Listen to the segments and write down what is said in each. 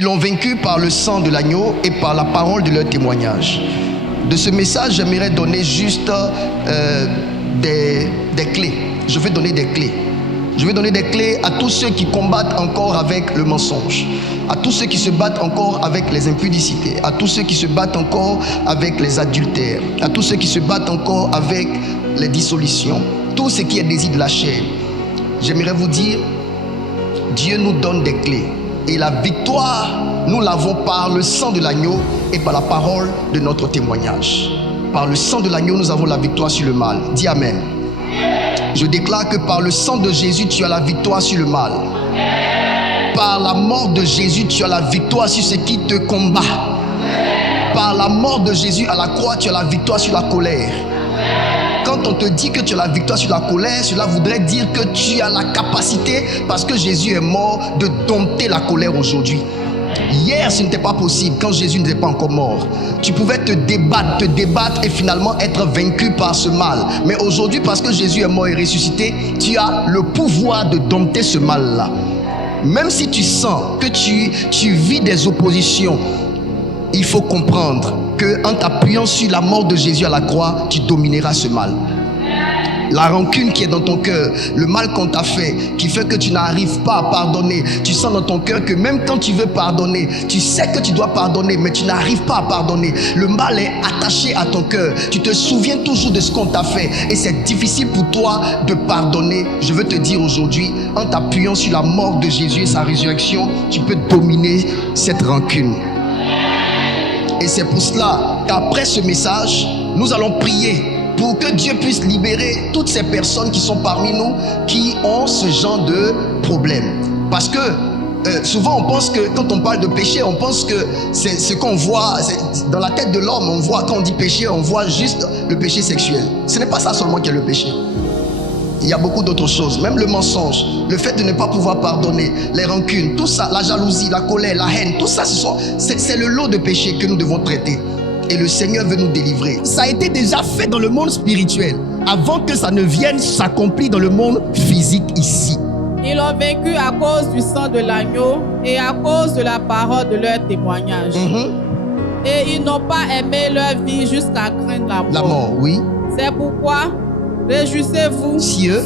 Ils l'ont vaincu par le sang de l'agneau et par la parole de leur témoignage. De ce message, j'aimerais donner juste des clés. Je vais donner des clés. Je vais donner des clés à tous ceux qui combattent encore avec le mensonge, à tous ceux qui se battent encore avec les impudicités, à tous ceux qui se battent encore avec les adultères, à tous ceux qui se battent encore avec les dissolutions, tout ce qui est désir de la chair. J'aimerais vous dire, Dieu nous donne des clés. Et la victoire, nous l'avons par le sang de l'agneau et par la parole de notre témoignage. Par le sang de l'agneau, nous avons la victoire sur le mal. Dis Amen. Je déclare que par le sang de Jésus, tu as la victoire sur le mal. Par la mort de Jésus, tu as la victoire sur ce qui te combat. Par la mort de Jésus à la croix, tu as la victoire sur la colère. Quand on te dit que tu as la victoire sur la colère, cela voudrait dire que tu as la capacité, parce que Jésus est mort, de dompter la colère aujourd'hui. Hier, ce n'était pas possible quand Jésus n'était pas encore mort. Tu pouvais te débattre et finalement être vaincu par ce mal. Mais aujourd'hui, parce que Jésus est mort et ressuscité, tu as le pouvoir de dompter ce mal-là. Même si tu sens que tu vis des oppositions, il faut comprendre qu'en t'appuyant sur la mort de Jésus à la croix, tu domineras ce mal. La rancune qui est dans ton cœur, le mal qu'on t'a fait, qui fait que tu n'arrives pas à pardonner. Tu sens dans ton cœur que même quand tu veux pardonner, tu sais que tu dois pardonner, mais tu n'arrives pas à pardonner. Le mal est attaché à ton cœur. Tu te souviens toujours de ce qu'on t'a fait et c'est difficile pour toi de pardonner. Je veux te dire aujourd'hui, en t'appuyant sur la mort de Jésus et sa résurrection, tu peux dominer cette rancune. Et c'est pour cela qu'après ce message, nous allons prier pour que Dieu puisse libérer toutes ces personnes qui sont parmi nous, qui ont ce genre de problème. Parce que souvent on pense que quand on parle de péché, on pense que c'est ce qu'on voit dans la tête de l'homme. On voit, quand on dit péché, on voit juste le péché sexuel. Ce n'est pas ça seulement qui est le péché. Il y a beaucoup d'autres choses, même le mensonge, le fait de ne pas pouvoir pardonner, les rancunes, tout ça, la jalousie, la colère, la haine, tout ça, c'est le lot de péchés que nous devons traiter. Et le Seigneur veut nous délivrer. Ça a été déjà fait dans le monde spirituel, avant que ça ne vienne s'accomplir dans le monde physique ici. Ils l'ont vaincu à cause du sang de l'agneau et à cause de la parole de leur témoignage. Et ils n'ont pas aimé leur vie jusqu'à craindre la mort. La mort, oui. C'est pourquoi réjouissez-vous, cieux,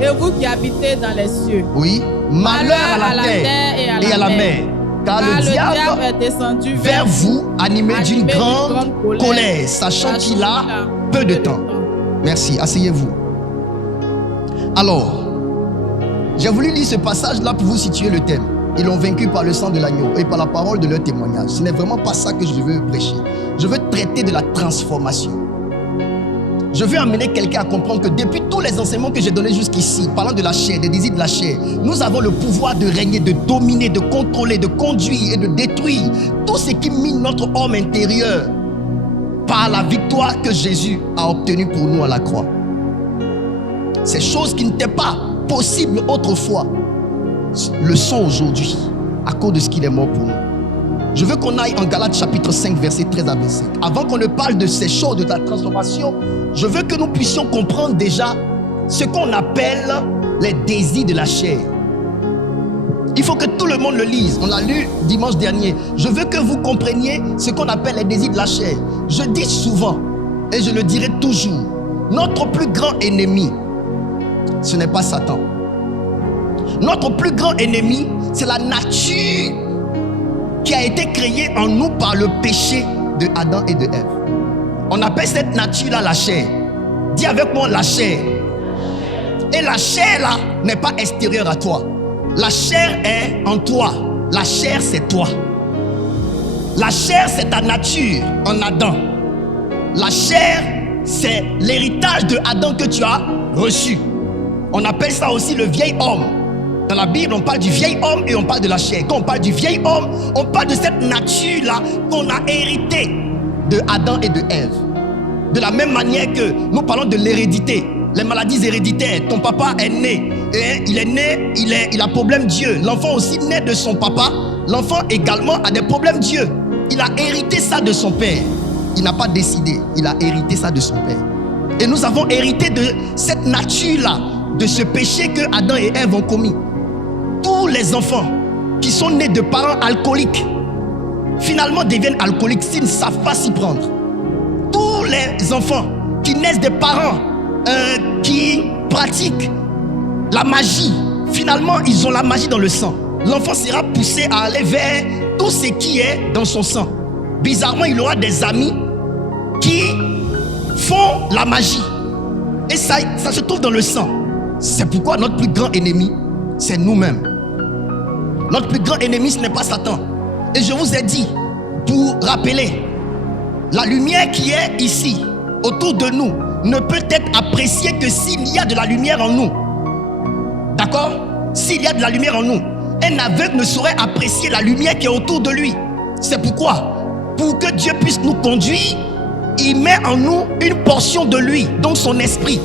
et vous qui habitez dans les cieux. Oui. Malheur à la terre et à la mer. Car le diable est descendu vers vous, animé d'une grande colère, sachant qu'il a peu de temps. Merci, asseyez-vous. Alors, j'ai voulu lire ce passage-là pour vous situer le thème. Ils l'ont vaincu par le sang de l'agneau et par la parole de leur témoignage. Ce n'est vraiment pas ça que je veux prêcher. Je veux traiter de la transformation. Je veux amener quelqu'un à comprendre que depuis tous les enseignements que j'ai donnés jusqu'ici, parlant de la chair, des désirs de la chair, nous avons le pouvoir de régner, de dominer, de contrôler, de conduire et de détruire tout ce qui mine notre homme intérieur par la victoire que Jésus a obtenue pour nous à la croix. Ces choses qui n'étaient pas possibles autrefois le sont aujourd'hui à cause de ce qu'il est mort pour nous. Je veux qu'on aille en Galates chapitre 5 verset 13 à 25. Avant qu'on ne parle de ces choses, de la transformation, je veux que nous puissions comprendre déjà ce qu'on appelle les désirs de la chair. Il faut que tout le monde le lise. On l'a lu dimanche dernier. Je veux que vous compreniez ce qu'on appelle les désirs de la chair. Je dis souvent, et je le dirai toujours, notre plus grand ennemi, ce n'est pas Satan. Notre plus grand ennemi, c'est la nature qui a été créée en nous par le péché de Adam et de Ève. On appelle cette nature-là la chair. Dis avec moi la chair. Et la chair là n'est pas extérieure à toi. La chair est en toi. La chair c'est toi. La chair c'est ta nature en Adam. La chair c'est l'héritage de Adam que tu as reçu. On appelle ça aussi le vieil homme. Dans la Bible, on parle du vieil homme et on parle de la chair. Quand on parle du vieil homme, on parle de cette nature-là qu'on a héritée de Adam et de Ève. De la même manière que nous parlons de l'hérédité, les maladies héréditaires. Ton papa est né, et il est né, il a problème d'yeux. L'enfant aussi naît de son papa. L'enfant également a des problèmes d'yeux. Il a hérité ça de son père. Il n'a pas décidé, il a hérité ça de son père. Et nous avons hérité de cette nature-là, de ce péché que Adam et Ève ont commis. Tous les enfants qui sont nés de parents alcooliques, finalement deviennent alcooliques s'ils ne savent pas s'y prendre. Tous les enfants qui naissent de parents qui pratiquent la magie, finalement ils ont la magie dans le sang. L'enfant sera poussé à aller vers tout ce qui est dans son sang. Bizarrement, il aura des amis qui font la magie. Et ça se trouve dans le sang. C'est pourquoi notre plus grand ennemi, c'est nous-mêmes. Notre plus grand ennemi, ce n'est pas Satan. Et je vous ai dit, pour rappeler, la lumière qui est ici, autour de nous, ne peut être appréciée que s'il y a de la lumière en nous. D'accord? S'il y a de la lumière en nous, un aveugle ne saurait apprécier la lumière qui est autour de lui. C'est pourquoi, pour que Dieu puisse nous conduire, il met en nous une portion de lui, donc son esprit.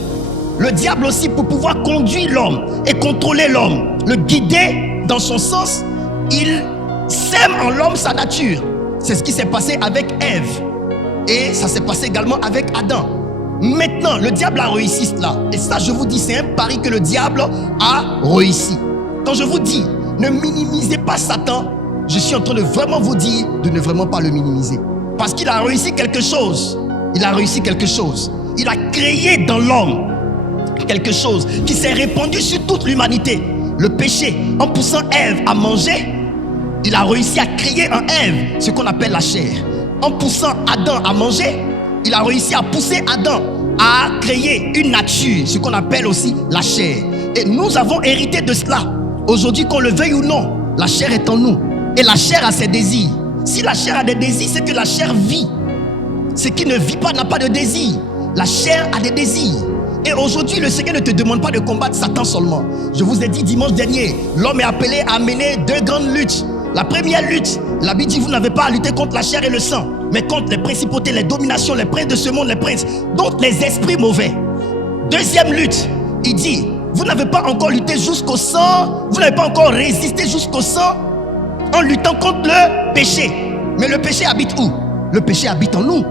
Le diable aussi, pour pouvoir conduire l'homme et contrôler l'homme, le guider dans son sens, il sème en l'homme sa nature. C'est ce qui s'est passé avec Ève. Et ça s'est passé également avec Adam. Maintenant, le diable a réussi cela. Et ça, je vous dis, c'est un pari que le diable a réussi. Quand je vous dis, ne minimisez pas Satan, je suis en train de vraiment vous dire de ne vraiment pas le minimiser. Parce qu'il a réussi quelque chose. Il a réussi quelque chose. Il a créé dans l'homme quelque chose qui s'est répandu sur toute l'humanité. Le péché, en poussant Ève à manger, il a réussi à créer en Ève ce qu'on appelle la chair. En poussant Adam à manger, il a réussi à pousser Adam à créer une nature, ce qu'on appelle aussi la chair. Et nous avons hérité de cela. Aujourd'hui, qu'on le veuille ou non, la chair est en nous. Et la chair a ses désirs. Si la chair a des désirs, c'est que la chair vit. Ce qui ne vit pas n'a pas de désir. La chair a des désirs. Et aujourd'hui, le Seigneur ne te demande pas de combattre Satan seulement. Je vous ai dit dimanche dernier, l'homme est appelé à mener deux grandes luttes. La première lutte, la Bible dit, vous n'avez pas à lutter contre la chair et le sang, mais contre les principautés, les dominations, les princes de ce monde, les princes, donc les esprits mauvais. Deuxième lutte, il dit, vous n'avez pas encore lutté jusqu'au sang, vous n'avez pas encore résisté jusqu'au sang en luttant contre le péché. Mais le péché habite où? Le péché habite en nous.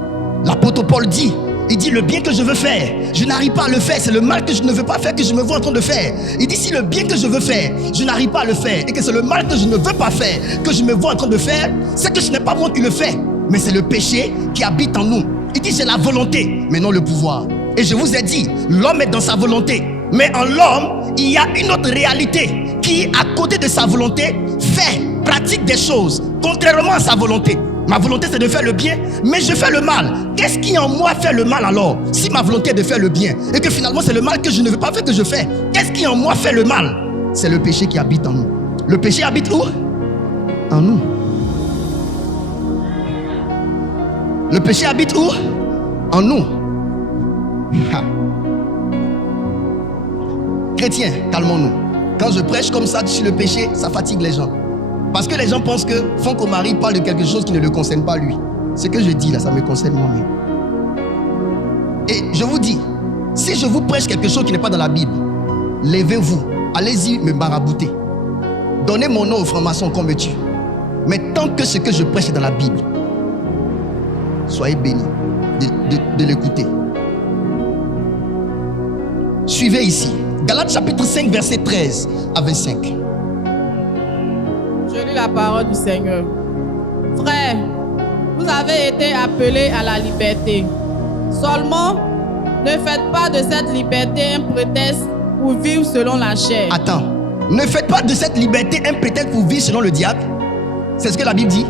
L'apôtre Paul dit, il dit, le bien que je veux faire, je n'arrive pas à le faire. C'est le mal que je ne veux pas faire que je me vois en train de faire. Il dit, si le bien que je veux faire, je n'arrive pas à le faire, et que c'est le mal que je ne veux pas faire que je me vois en train de faire, c'est que ce n'est pas moi qui le fais, mais c'est le péché qui habite en nous. Il dit, c'est la volonté, mais non le pouvoir. Et je vous ai dit, l'homme est dans sa volonté, mais en l'homme, il y a une autre réalité qui, à côté de sa volonté, pratique des choses contrairement à sa volonté. Ma volonté, c'est de faire le bien, mais je fais le mal. Qu'est-ce qui en moi fait le mal alors? Si ma volonté est de faire le bien et que finalement c'est le mal que je ne veux pas faire que je fais, qu'est-ce qui en moi fait le mal? C'est le péché qui habite en nous. Le péché habite où? En nous. Le péché habite où? En nous. Chrétiens, calmons-nous. Quand je prêche comme ça sur le péché, ça fatigue les gens. Parce que les gens pensent que Franck Omari parle de quelque chose qui ne le concerne pas lui. Ce que je dis là, ça me concerne moi-même. Et je vous dis, si je vous prêche quelque chose qui n'est pas dans la Bible, levez-vous, allez-y me marabouter. Donnez mon nom aux francs-maçons qu'on me tue. Mais tant que ce que je prêche est dans la Bible, soyez bénis de l'écouter. Suivez ici. Galates chapitre 5, verset 13 à 25. Je lis la parole du Seigneur. Frères, vous avez été appelés à la liberté. Seulement, ne faites pas de cette liberté un prétexte pour vivre selon la chair. Attends, ne faites pas de cette liberté un prétexte pour vivre selon le diable. C'est ce que la Bible dit.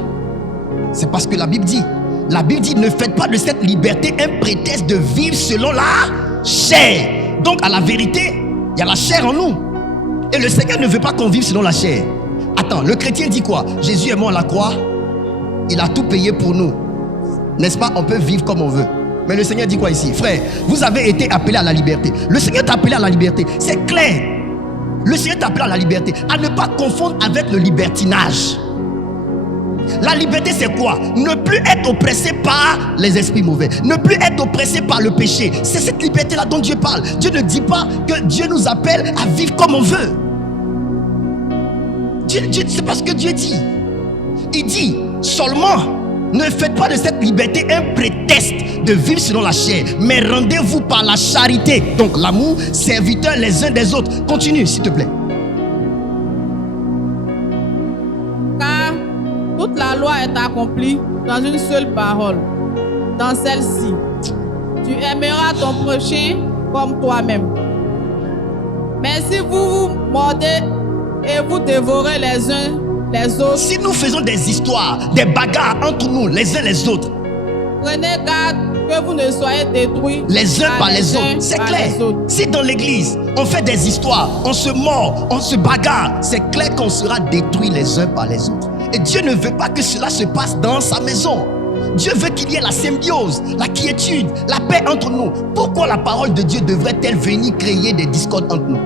C'est parce que la Bible dit. La Bible dit, ne faites pas de cette liberté un prétexte de vivre selon la chair. Donc, à la vérité, il y a la chair en nous. Et le Seigneur ne veut pas qu'on vive selon la chair. Attends, le chrétien dit quoi? Jésus est mort à la croix. Il a tout payé pour nous. N'est-ce pas? On peut vivre comme on veut. Mais le Seigneur dit quoi ici? Frère, vous avez été appelés à la liberté. Le Seigneur t'a appelé à la liberté. C'est clair. Le Seigneur t'a appelé à la liberté. À ne pas confondre avec le libertinage. La liberté, c'est quoi? Ne plus être oppressé par les esprits mauvais. Ne plus être oppressé par le péché. C'est cette liberté-là dont Dieu parle. Dieu ne dit pas que Dieu nous appelle à vivre comme on veut. C'est pas ce que Dieu dit. Il dit seulement, ne faites pas de cette liberté un prétexte de vivre selon la chair, mais rendez-vous par la charité. Donc l'amour, serviteurs les uns des autres. Continue s'il te plaît. accomplie dans une seule parole. Dans celle-ci, tu aimeras ton prochain comme toi-même. Mais si vous vous mordez et vous dévorez les uns les autres, si nous faisons des histoires, des bagarres entre nous, les uns les autres, prenez garde que vous ne soyez détruits les uns par les autres. C'est clair. Si dans l'église, on fait des histoires, on se mord, on se bagarre, c'est clair qu'on sera détruits les uns par les autres. Et Dieu ne veut pas que cela se passe dans sa maison. Dieu veut qu'il y ait la symbiose, la quiétude, la paix entre nous. Pourquoi la parole de Dieu devrait-elle venir créer des discordes entre nous?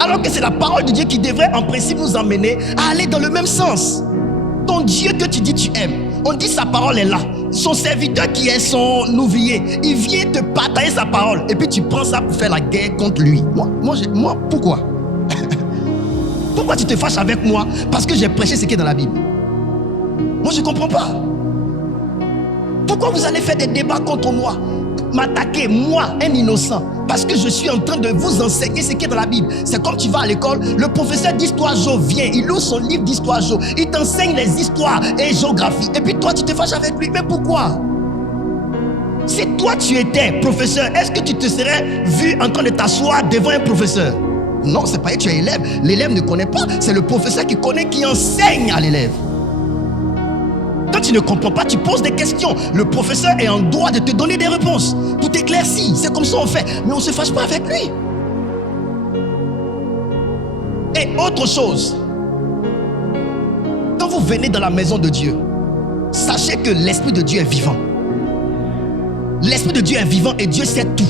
Alors que c'est la parole de Dieu qui devrait en principe nous emmener à aller dans le même sens. Ton Dieu que tu dis tu aimes, on dit sa parole est là. Son serviteur qui est son ouvrier, il vient te partager sa parole. Et puis tu prends ça pour faire la guerre contre lui. Moi pourquoi? Pourquoi tu te fâches avec moi? Parce que j'ai prêché ce qui est dans la Bible. Moi je ne comprends pas. Pourquoi vous allez faire des débats contre moi? M'attaquer, moi, un innocent, parce que je suis en train de vous enseigner ce qui est dans la Bible. C'est comme tu vas à l'école, le professeur d'histoire géo vient, il ouvre son livre d'histoire géo, il t'enseigne les histoires et géographie. Et puis toi, tu te fâches avec lui. Mais pourquoi? Si toi, tu étais professeur, est-ce que tu te serais vu en train de t'asseoir devant un professeur? Non, c'est pas que tu es élève. L'élève ne connaît pas, c'est le professeur qui connaît, qui enseigne à l'élève. Quand tu ne comprends pas, tu poses des questions. Le professeur est en droit de te donner des réponses pour t'éclaircir. C'est comme ça on fait. Mais on ne se fâche pas avec lui. Et autre chose, quand vous venez dans la maison de Dieu, sachez que l'Esprit de Dieu est vivant. L'Esprit de Dieu est vivant et Dieu sait tout.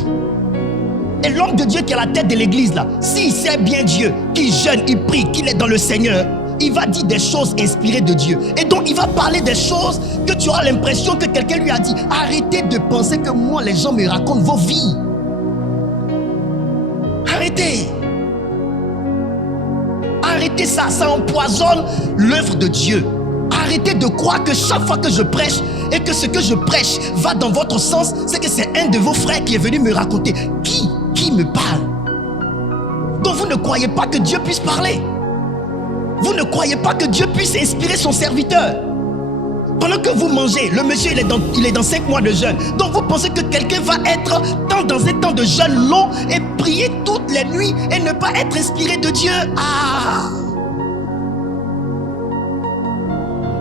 Et l'homme de Dieu qui est à la tête de l'église là, s'il sait bien Dieu, qu'il jeûne, il prie, qu'il est dans le Seigneur, il va dire des choses inspirées de Dieu. Et donc il va parler des choses que tu auras l'impression que quelqu'un lui a dit. Arrêtez de penser que moi les gens me racontent vos vies. Arrêtez. Arrêtez ça, ça empoisonne l'œuvre de Dieu. Arrêtez de croire que chaque fois que je prêche et que ce que je prêche va dans votre sens, c'est que c'est un de vos frères qui est venu me raconter. Qui me parle? Donc vous ne croyez pas que Dieu puisse parler. Vous ne croyez pas que Dieu puisse inspirer son serviteur. Pendant que vous mangez, le monsieur il est dans 5 mois de jeûne. Donc vous pensez que quelqu'un va être dans un temps de jeûne long et prier toutes les nuits et ne pas être inspiré de Dieu.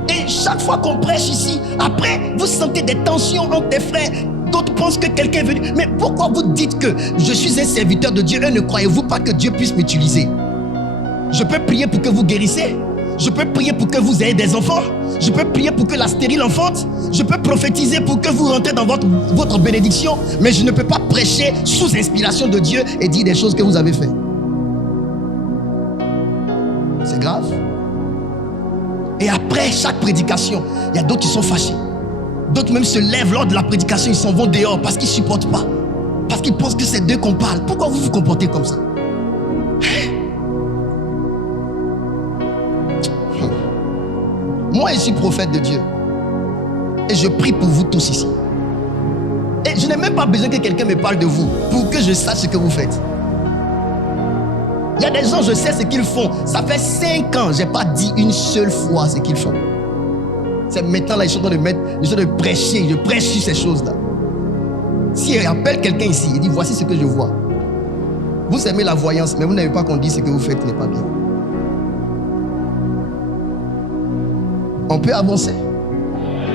Et chaque fois qu'on prêche ici, après vous sentez des tensions entre des frères. D'autres pensent que quelqu'un est venu. Mais pourquoi vous dites que je suis un serviteur de Dieu et ne croyez-vous pas que Dieu puisse m'utiliser? Je peux prier pour que vous guérissez. Je peux prier pour que vous ayez des enfants. Je peux prier pour que la stérile enfante. Je peux prophétiser pour que vous rentrez dans votre bénédiction. Mais je ne peux pas prêcher sous inspiration de Dieu et dire des choses que vous avez faites. C'est grave. Et après chaque prédication, il y a d'autres qui sont fâchés. D'autres même se lèvent lors de la prédication. Ils s'en vont dehors parce qu'ils ne supportent pas. Parce qu'ils pensent que c'est d'eux qu'on parle. Pourquoi vous vous comportez comme ça? Moi, je suis prophète de Dieu. Et je prie pour vous tous ici. Et je n'ai même pas besoin que quelqu'un me parle de vous pour que je sache ce que vous faites. Il y a des gens, je sais ce qu'ils font. Ça fait 5 ans, je n'ai pas dit une seule fois ce qu'ils font. C'est maintenant là, ils sont en train de prêcher. Je prêche sur ces choses-là. Si il appelle quelqu'un ici, il dit voici ce que je vois. Vous aimez la voyance, mais vous n'aimez pas qu'on dise ce que vous faites n'est pas bien. On peut avancer.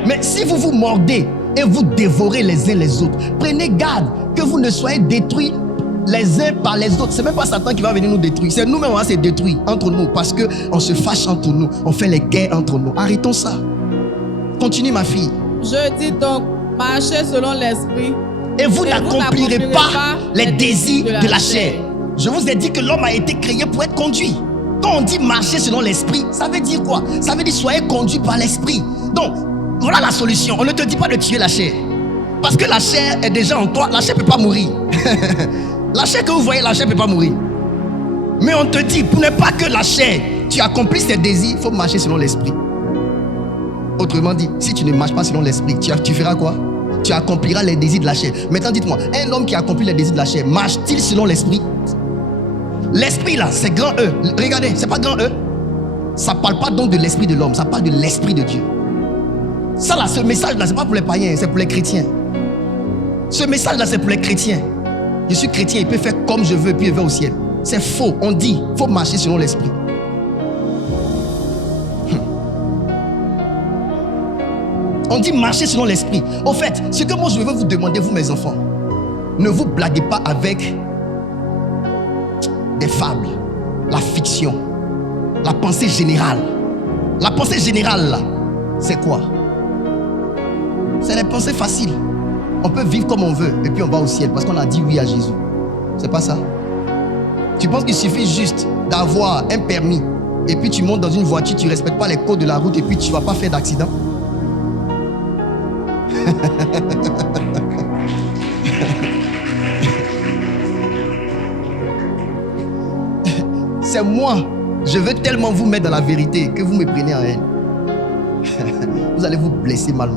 Mais si vous vous mordez et vous dévorez les uns les autres, prenez garde que vous ne soyez détruits les uns par les autres. C'est même pas Satan qui va venir nous détruire. C'est nous-mêmes on va se détruire entre nous parce qu'on se fâche entre nous. On fait les guerres entre nous. Arrêtons ça. Continue ma fille. Je dis donc, marchez selon l'esprit. Et vous n'accomplirez pas les désirs de la chair. Je vous ai dit que l'homme a été créé pour être conduit. Quand on dit marcher selon l'esprit, ça veut dire quoi? Ça veut dire soyez conduit par l'esprit. Donc, voilà la solution. On ne te dit pas de tuer la chair. Parce que la chair est déjà en toi. La chair ne peut pas mourir. La chair que vous voyez, la chair ne peut pas mourir. Mais on te dit, pour ne pas que la chair, tu accomplisses tes désirs, il faut marcher selon l'esprit. Autrement dit, si tu ne marches pas selon l'esprit, tu feras quoi? Tu accompliras les désirs de la chair. Maintenant, dites-moi, un homme qui accomplit les désirs de la chair, marche-t-il selon l'esprit? L'esprit là, c'est grand E. Regardez, c'est pas grand E. Ça ne parle pas donc de l'esprit de l'homme, ça parle de l'esprit de Dieu. Ça là, ce message-là, c'est pas pour les païens, c'est pour les chrétiens. Ce message-là, c'est pour les chrétiens. Je suis chrétien, il peut faire comme je veux, puis il va au ciel. C'est faux. On dit, il faut marcher selon l'esprit. On dit marcher selon l'esprit. Au fait, ce que moi je veux vous demander, vous mes enfants, ne vous blaguez pas avec des fables, la fiction, la pensée générale. La pensée générale là, c'est quoi? C'est les pensées faciles. On peut vivre comme on veut et puis on va au ciel parce qu'on a dit oui à Jésus. C'est pas ça. Tu penses qu'il suffit juste d'avoir un permis et puis tu montes dans une voiture, tu ne respectes pas les codes de la route et puis tu ne vas pas faire d'accident? C'est moi. Je veux tellement vous mettre dans la vérité que vous me prenez en haine. Vous allez vous blesser mal.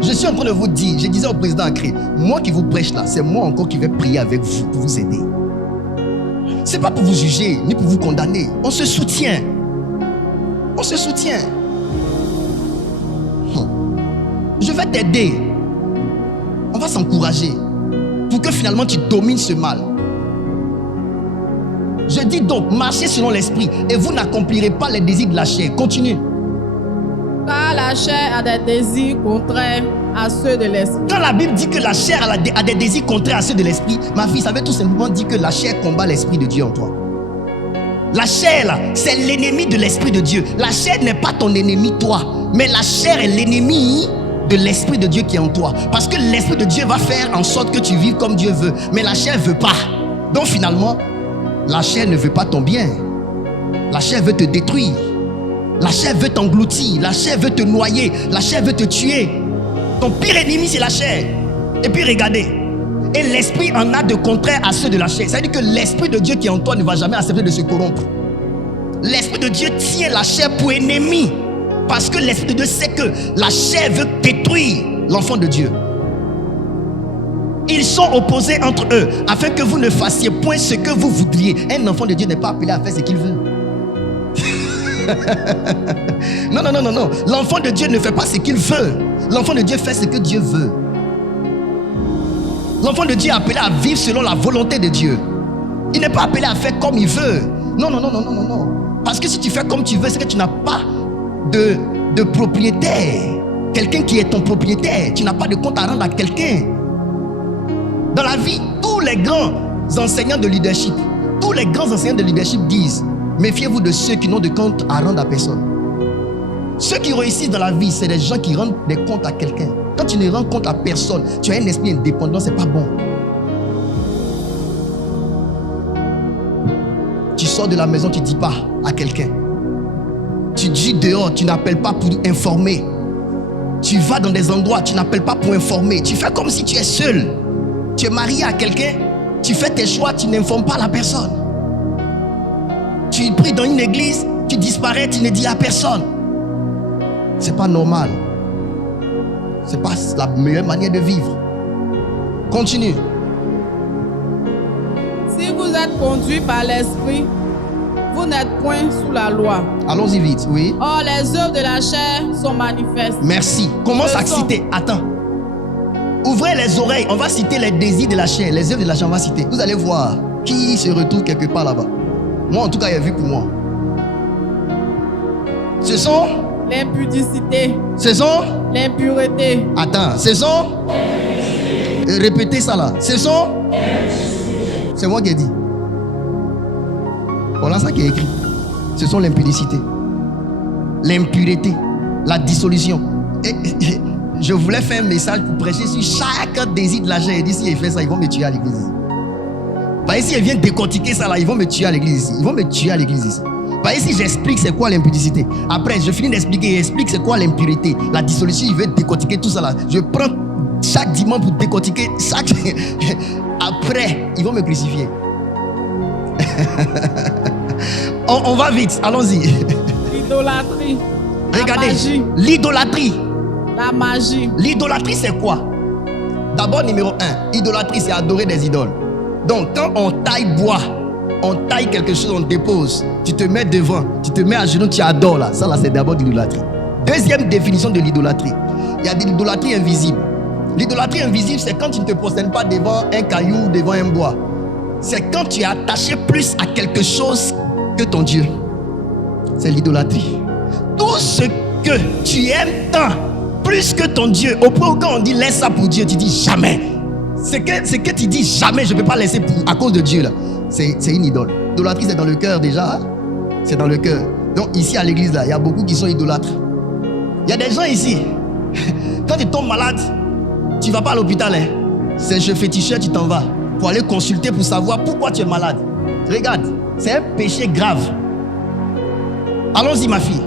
Je suis en train de vous dire, je disais au président Akré, moi qui vous prêche là, c'est moi encore qui vais prier avec vous pour vous aider. C'est pas pour vous juger, ni pour vous condamner. On se soutient. On se soutient. Je vais t'aider. On va s'encourager pour que finalement tu domines ce mal. Je dis donc, marchez selon l'esprit et vous n'accomplirez pas les désirs de la chair. Continue. Car la chair a des désirs contraires à ceux de l'esprit. Quand la Bible dit que la chair a des désirs contraires à ceux de l'esprit, ma fille, ça veut tout simplement dire que la chair combat l'esprit de Dieu en toi. La chair, là, c'est l'ennemi de l'esprit de Dieu. La chair n'est pas ton ennemi, toi. Mais la chair est l'ennemi de l'esprit de Dieu qui est en toi. Parce que l'esprit de Dieu va faire en sorte que tu vives comme Dieu veut. Mais la chair ne veut pas. Donc finalement, la chair ne veut pas ton bien. La chair veut te détruire. La chair veut t'engloutir. La chair veut te noyer. La chair veut te tuer. Ton pire ennemi, c'est la chair. Et puis regardez. Et l'esprit en a de contraire à ceux de la chair. C'est-à-dire que l'esprit de Dieu qui est en toi ne va jamais accepter de se corrompre. L'esprit de Dieu tient la chair pour ennemi. Parce que l'esprit de Dieu sait que la chair veut détruire l'enfant de Dieu. Ils sont opposés entre eux afin que vous ne fassiez point ce que vous voudriez. Un enfant de Dieu n'est pas appelé à faire ce qu'il veut. Non. L'enfant de Dieu ne fait pas ce qu'il veut. L'enfant de Dieu fait ce que Dieu veut. L'enfant de Dieu est appelé à vivre selon la volonté de Dieu. Il n'est pas appelé à faire comme il veut. Non. Parce que si tu fais comme tu veux, c'est que tu n'as pas de propriétaire. Quelqu'un qui est ton propriétaire. Tu n'as pas de compte à rendre à quelqu'un. Dans la vie, tous les grands enseignants de leadership disent: méfiez-vous de ceux qui n'ont de compte à rendre à personne. Ceux qui réussissent dans la vie, c'est des gens qui rendent des comptes à quelqu'un. Quand tu ne rends compte à personne, tu as un esprit indépendant, c'est pas bon. Tu sors de la maison, tu ne dis pas à quelqu'un. Tu dis dehors, tu n'appelles pas pour informer. Tu vas dans des endroits, tu n'appelles pas pour informer. Tu fais comme si tu es seul. Tu es marié à quelqu'un, tu fais tes choix, tu n'informes pas la personne. Tu pries dans une église, tu disparais, tu ne dis à personne. C'est pas normal. C'est pas la meilleure manière de vivre. Continue. Si vous êtes conduit par l'esprit, vous n'êtes point sous la loi. Allons-y vite, oui. Or, les œuvres de la chair sont manifestes. Merci. Commence à citer. Attends. Ouvrez les oreilles. On va citer les désirs de la chair. Les œuvres de la chair, on va citer. Vous allez voir qui se retrouve quelque part là-bas. Moi, en tout cas, il y a vu pour moi. Ce sont l'impudicité. Ce sont l'impureté. Attends. Ce sont répétez ça là. Ce sont c'est moi qui ai dit. Voilà ça qui est écrit. Ce sont l'impudicité, l'impureté, la dissolution. Et je voulais faire un message pour prêcher sur chaque désir de la chair. Et dit, si il fait ça, ils vont me tuer à l'église. Par ici, ils viennent décortiquer ça là, ils vont me tuer à l'église ici. Ils vont me tuer à l'église ici. Par ici, j'explique c'est quoi l'impudicité. Après, je finis d'expliquer, j'explique c'est quoi l'impureté, la dissolution. Il veut décortiquer tout ça là. Je prends chaque dimanche pour décortiquer chaque. Après, ils vont me crucifier. On va vite, allons-y. L'idolâtrie. Regardez, l'idolâtrie. La magie. L'idolâtrie, c'est quoi? D'abord, numéro 1, idolâtrie, c'est adorer des idoles. Donc, quand on taille bois, on taille quelque chose, on dépose, tu te mets devant, tu te mets à genoux, tu adores là. Ça là, c'est d'abord de l'idolâtrie. Deuxième définition de l'idolâtrie. Il y a de l'idolâtrie invisible. L'idolâtrie invisible, c'est quand tu ne te prosternes pas devant un caillou, devant un bois. C'est quand tu es attaché plus à quelque chose que ton Dieu. C'est l'idolâtrie. Tout ce que tu aimes tant, plus que ton Dieu, au point où quand on dit laisse ça pour Dieu, tu dis jamais. C'est que tu dis jamais, je ne peux pas laisser à cause de Dieu là. C'est une idole. L'idolâtrie, c'est dans le cœur déjà. Hein? C'est dans le cœur. Donc ici à l'église là, il y a beaucoup qui sont idolâtres. Il y a des gens ici, quand tu tombes malade, tu ne vas pas à l'hôpital. Hein? C'est chez féticheur, tu t'en vas pour aller consulter pour savoir pourquoi tu es malade. Regarde, c'est un péché grave. Allons-y ma fille.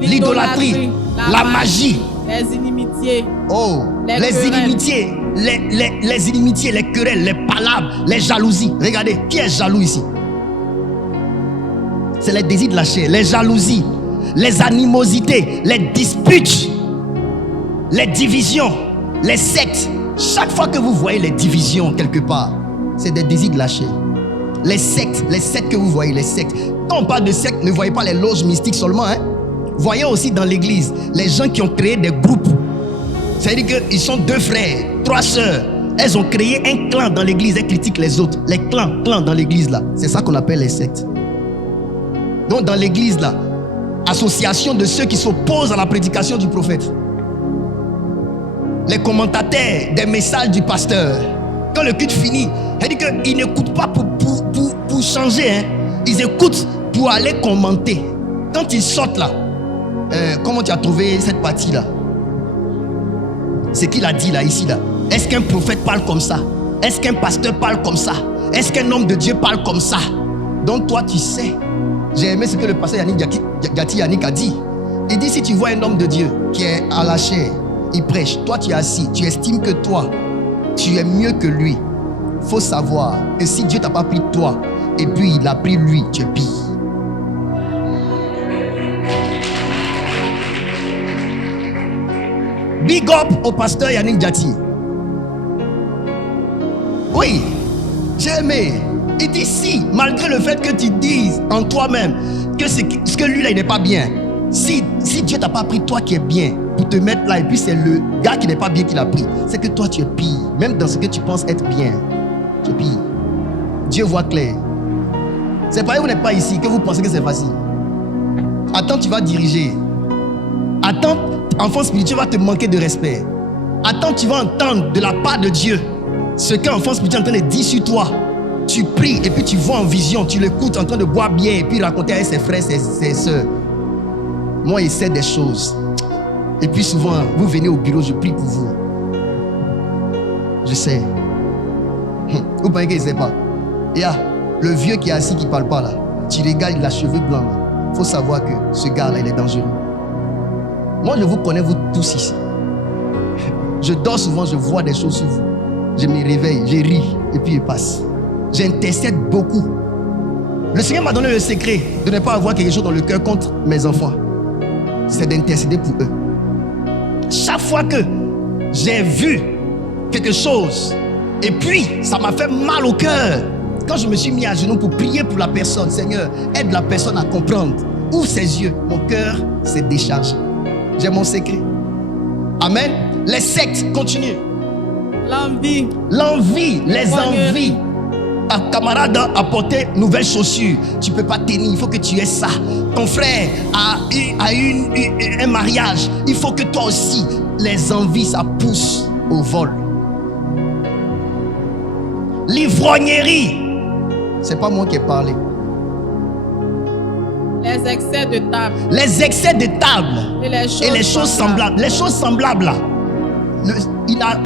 L'idolâtrie, la magie, les inimitiés. Oh, les inimitiés, les inimitiés, les querelles, les palabres, les jalousies. Regardez, qui est jaloux ici? C'est les désirs de la chair, les jalousies, les animosités, les disputes, les divisions, les sectes. Chaque fois que vous voyez les divisions quelque part, c'est des désirs de la chair. Les sectes que vous voyez, les sectes. Quand on parle de sectes, ne voyez pas les loges mystiques seulement. Hein? Voyez aussi dans l'église, les gens qui ont créé des groupes. C'est-à-dire qu'ils sont 2 frères, 3 sœurs. Elles ont créé un clan dans l'église, elles critiquent les autres. Les clans dans l'église là, c'est ça qu'on appelle les sectes. Donc dans l'église là, association de ceux qui s'opposent à la prédication du prophète. Les commentateurs des messages du pasteur. Quand le culte finit, elle dit qu'ils n'écoutent pas pour changer. Hein. Ils écoutent pour aller commenter. Quand ils sortent là, comment tu as trouvé cette partie là? C'est qu'il a dit là, ici là. Est-ce qu'un prophète parle comme ça? Est-ce qu'un pasteur parle comme ça? Est-ce qu'un homme de Dieu parle comme ça? Donc toi tu sais. J'ai aimé ce que le pasteur Gati Yannick a dit. Il dit si tu vois un homme de Dieu qui est à la chair, il prêche, toi tu es assis, tu estimes que toi, tu es mieux que lui. Il faut savoir que si Dieu t'a pas pris toi, et puis il a pris lui, tu es pire. Big up au pasteur Yannick Gati. Oui, j'ai aimé. Il dit si, malgré le fait que tu dises en toi-même que ce que lui là il n'est pas bien, si Dieu t'a pas pris toi qui es bien pour te mettre là et puis c'est le gars qui n'est pas bien qui l'a pris, c'est que toi tu es pire. Même dans ce que tu penses être bien, tu es pire. Dieu voit clair. C'est pas que vous n'êtes pas ici que vous pensez que c'est facile. Attends, tu vas diriger. Attends, enfant spirituel va te manquer de respect. Attends, tu vas entendre de la part de Dieu ce qu'un enfant spirituel est en train de dire sur toi. Tu pries et puis tu vois en vision, tu l'écoutes en train de boire bien et puis raconter avec ses frères, ses soeurs. Moi, il sait des choses. Et puis souvent, vous venez au bureau, je prie pour vous. Je sais. Vous pensez qu'il ne sait pas? Il y a le vieux qui est assis qui ne parle pas là. Tu regardes, il a les cheveux blancs. Il faut savoir que ce gars-là, il est dangereux. Moi, je vous connais, vous tous ici. Je dors souvent, je vois des choses sur vous. Je me réveille, je ris et puis il passe. J'intercède beaucoup. Le Seigneur m'a donné le secret de ne pas avoir quelque chose dans le cœur contre mes enfants. C'est d'intercéder pour eux. Chaque fois que j'ai vu quelque chose et puis ça m'a fait mal au cœur, quand je me suis mis à genoux pour prier pour la personne, Seigneur, aide la personne à comprendre. Ouvre ses yeux, mon cœur s'est déchargé. J'ai mon secret. Amen. Les sectes continuent. L'envie, les envies. Ta camarade a porté nouvelles chaussures. Tu ne peux pas tenir, il faut que tu aies ça. Ton frère a eu un mariage. Il faut que toi aussi, les envies, ça pousse au vol. L'ivrognerie. C'est pas moi qui ai parlé. Les excès de table. Les excès de table. Et les choses semblables. Les choses semblables là. Il n'a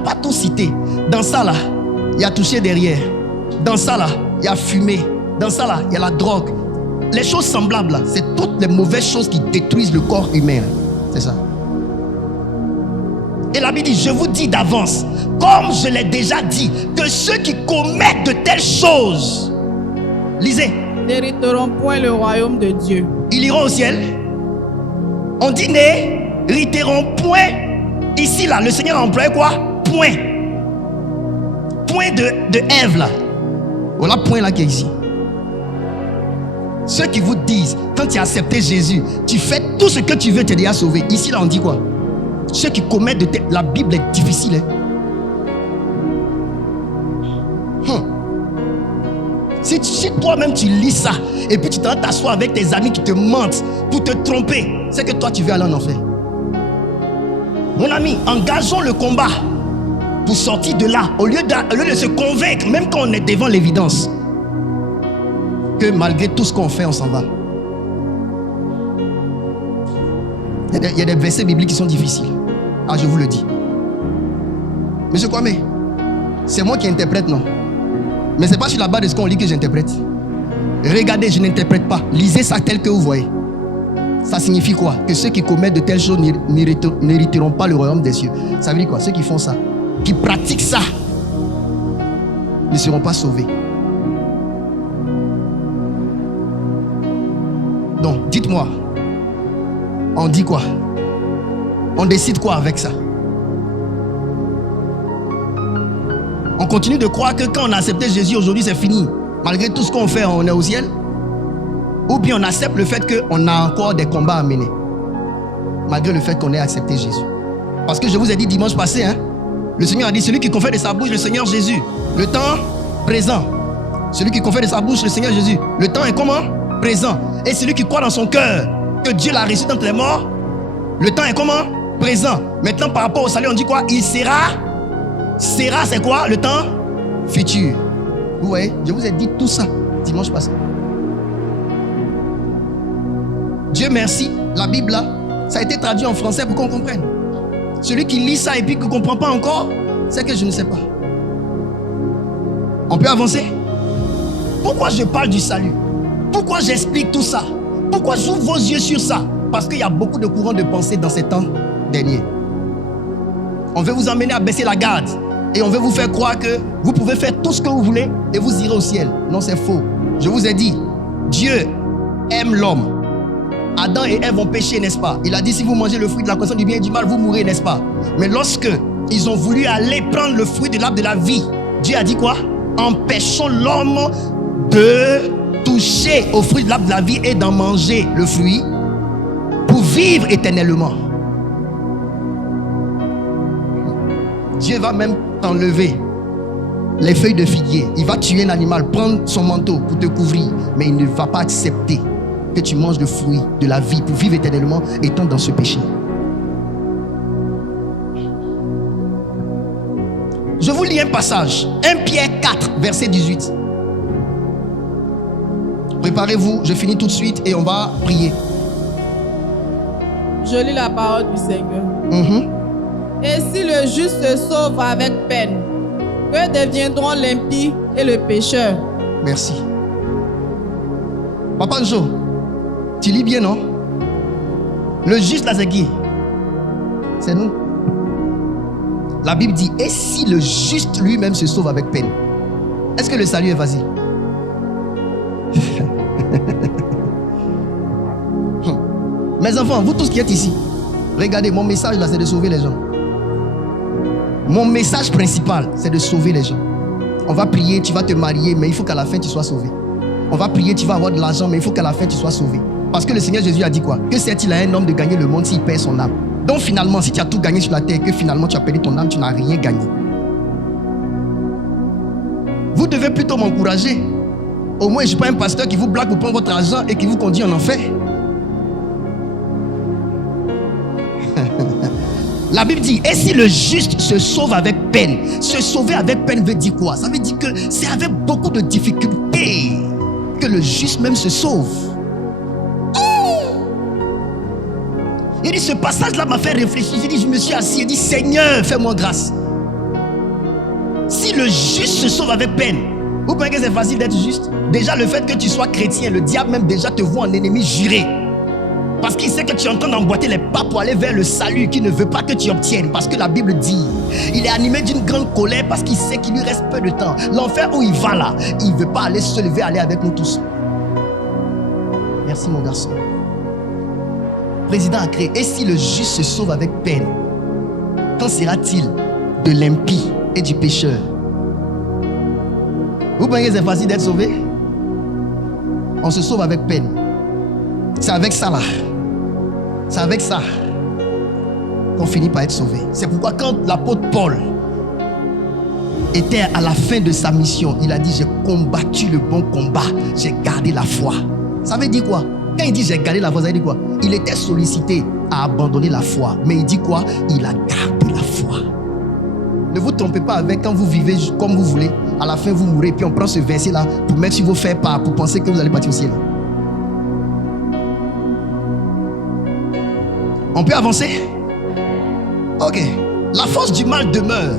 pas tout cité. Dans ça là, il y a touché derrière. Dans ça là, il y a fumé. Dans ça là, il y a la drogue. Les choses semblables là, c'est toutes les mauvaises choses qui détruisent le corps humain. C'est ça. Et la Bible dit, je vous dis d'avance, comme je l'ai déjà dit, que ceux qui commettent de telles choses, lisez, n'hériteront point le royaume de Dieu. Ils iront au ciel. On dit n'hériteront point. Ici là, le Seigneur a employé quoi? Point. Point de Ève là. Voilà point là qui est ici. Ceux qui vous disent, quand tu as accepté Jésus, tu fais tout ce que tu veux, tu es déjà sauvé. Ici, là, on dit quoi? Ceux qui commettent la Bible est difficile. Si toi-même tu lis ça et puis tu t'assois avec tes amis qui te mentent pour te tromper, c'est que toi tu veux aller en enfer. Mon ami, engageons le combat pour sortir de là, au lieu de se convaincre, même quand on est devant l'évidence, que malgré tout ce qu'on fait, on s'en va. Il y a des versets bibliques qui sont difficiles. Ah, je vous le dis. Monsieur Kwame, c'est moi qui interprète, non? Mais ce n'est pas sur la base de ce qu'on lit que j'interprète. Regardez, je n'interprète pas. Lisez ça tel que vous voyez. Ça signifie quoi? Que ceux qui commettent de telles choses n'hériteront pas le royaume des cieux. Ça veut dire quoi? Ceux qui font ça, qui pratiquent ça, ne seront pas sauvés. Donc, dites-moi, on dit quoi? On décide quoi avec ça? On continue de croire que quand on a accepté Jésus aujourd'hui, c'est fini. Malgré tout ce qu'on fait, on est au ciel. Ou bien on accepte le fait qu'on a encore des combats à mener. Malgré le fait qu'on ait accepté Jésus. Parce que je vous ai dit dimanche passé, le Seigneur a dit, celui qui confesse de sa bouche le Seigneur Jésus, le temps présent. Celui qui confesse de sa bouche le Seigneur Jésus, le temps est comment? Présent. Et celui qui croit dans son cœur que Dieu l'a ressuscité entre les morts, le temps est comment? Présent. Maintenant par rapport au salut, on dit quoi? Il sera. Sera, c'est quoi? Le temps futur. Vous voyez, je vous ai dit tout ça dimanche passé. Dieu merci, la Bible là, ça a été traduit en français pour qu'on comprenne. Celui qui lit ça et puis qui ne comprend pas encore, c'est que je ne sais pas. On peut avancer? Pourquoi je parle du salut? Pourquoi j'explique tout ça? Pourquoi j'ouvre vos yeux sur ça? Parce qu'il y a beaucoup de courants de pensée dans ces temps derniers. On veut vous emmener à baisser la garde. Et on veut vous faire croire que vous pouvez faire tout ce que vous voulez et vous irez au ciel. Non, c'est faux. Je vous ai dit, Dieu aime l'homme. Adam et Ève ont péché, n'est-ce pas? Il a dit, si vous mangez le fruit de la connaissance du bien et du mal, vous mourrez, n'est-ce pas? Mais lorsque ils ont voulu aller prendre le fruit de l'arbre de la vie, Dieu a dit quoi? Empêchons l'homme de toucher au fruit de l'arbre de la vie et d'en manger le fruit pour vivre éternellement. Dieu va même t'enlever les feuilles de figuier. Il va tuer un animal, prendre son manteau pour te couvrir. Mais il ne va pas accepter que tu manges le fruit de la vie pour vivre éternellement étant dans ce péché. Je vous lis un passage. 1 Pierre 4, verset 18. Préparez-vous, je finis tout de suite et on va prier. Je lis la parole du Seigneur. Et si le juste se sauve avec peine, que deviendront l'impie et le pécheur? Merci. Papa Njo, tu lis bien, non? Le juste là, c'est qui? C'est nous. La Bible dit, et si le juste lui-même se sauve avec peine, est-ce que le salut est facile? Mes enfants, vous tous qui êtes ici, regardez, mon message là, c'est de sauver les gens. Mon message principal, c'est de sauver les gens. On va prier, tu vas te marier, mais il faut qu'à la fin, tu sois sauvé. On va prier, tu vas avoir de l'argent, mais il faut qu'à la fin, tu sois sauvé. Parce que le Seigneur Jésus a dit quoi? Que sert-il à un homme de gagner le monde s'il perd son âme? Donc finalement, si tu as tout gagné sur la terre, que finalement tu as perdu ton âme, tu n'as rien gagné. Vous devez plutôt m'encourager. Au moins, je ne suis pas un pasteur qui vous blague pour prendre votre argent et qui vous conduit en enfer. La Bible dit, et si le juste se sauve avec peine? Se sauver avec peine veut dire quoi? Ça veut dire que c'est avec beaucoup de difficultés que le juste même se sauve. Il dit, ce passage-là m'a fait réfléchir. J'ai dit, je me suis assis et dit, Seigneur, fais-moi grâce. Si le juste se sauve avec peine, vous pensez que c'est facile d'être juste? Déjà, le fait que tu sois chrétien, le diable même déjà te voit en ennemi juré. Parce qu'il sait que tu es en train d'emboîter les pas pour aller vers le salut qu'il ne veut pas que tu obtiennes. Parce que la Bible dit, il est animé d'une grande colère parce qu'il sait qu'il lui reste peu de temps. L'enfer où il va là, il ne veut pas aller se lever, aller avec nous tous. Merci mon garçon. Président a créé, et si le juste se sauve avec peine, qu'en sera-t-il de l'impie et du pécheur? Vous pensez que c'est facile d'être sauvé? on se sauve avec peine. C'est avec ça là. C'est avec ça qu'on finit par être sauvé. C'est pourquoi quand l'apôtre Paul était à la fin de sa mission, il a dit: j'ai combattu le bon combat, j'ai gardé la foi. Ça veut dire quoi? Quand il dit j'ai gardé la foi, ça veut dire quoi? Il était sollicité à abandonner la foi. Mais il dit quoi? Il a gardé la foi. Ne vous trompez pas avec quand vous vivez comme vous voulez. À la fin vous mourrez, puis on prend ce verset là pour mettre sur vos fers part, pour penser que vous allez partir au ciel. On peut avancer? Ok. La force du mal demeure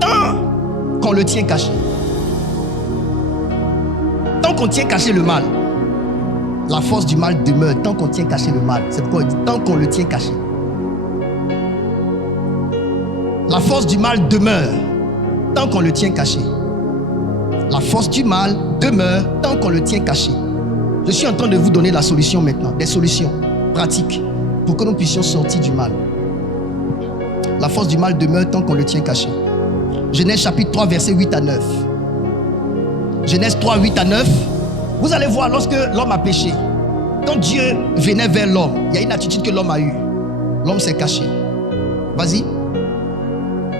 tant qu'on le tient caché. Tant qu'on tient caché le mal, la force du mal demeure tant qu'on tient caché le mal. C'est pourquoi il dit tant qu'on le tient caché. La force du mal demeure tant qu'on le tient caché. La force du mal demeure tant qu'on le tient caché. Je suis en train de vous donner la solution maintenant, des solutions pratiques pour que nous puissions sortir du mal. La force du mal demeure tant qu'on le tient caché. Genèse chapitre 3, versets 8 à 9. Genèse 3, 8 à 9. Vous allez voir, lorsque l'homme a péché, quand Dieu venait vers l'homme, il y a une attitude que l'homme a eue. L'homme s'est caché. Vas-y.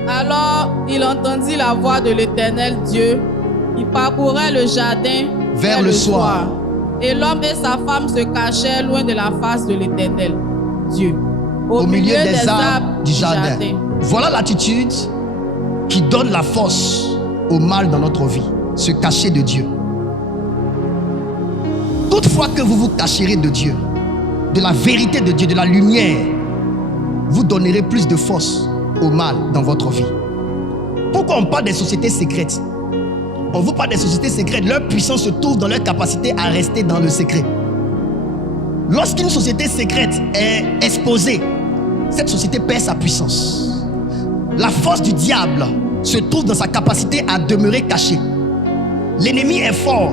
Alors il entendit la voix de l'Éternel Dieu. Il parcourait le jardin vers le soir. Et l'homme et sa femme se cachaient loin de la face de l'Éternel Dieu, au milieu des arbres du jardin. Voilà l'attitude qui donne la force au mal dans notre vie. Se cacher de Dieu. Toutefois que vous vous cacherez de Dieu, de la vérité de Dieu, de la lumière, vous donnerez plus de force au mal dans votre vie. Pourquoi on parle des sociétés secrètes? On vous parle des sociétés secrètes. Leur puissance se trouve dans leur capacité à rester dans le secret. Lorsqu'une société secrète est exposée, cette société perd sa puissance. La force du diable se trouve dans sa capacité à demeurer caché. L'ennemi est fort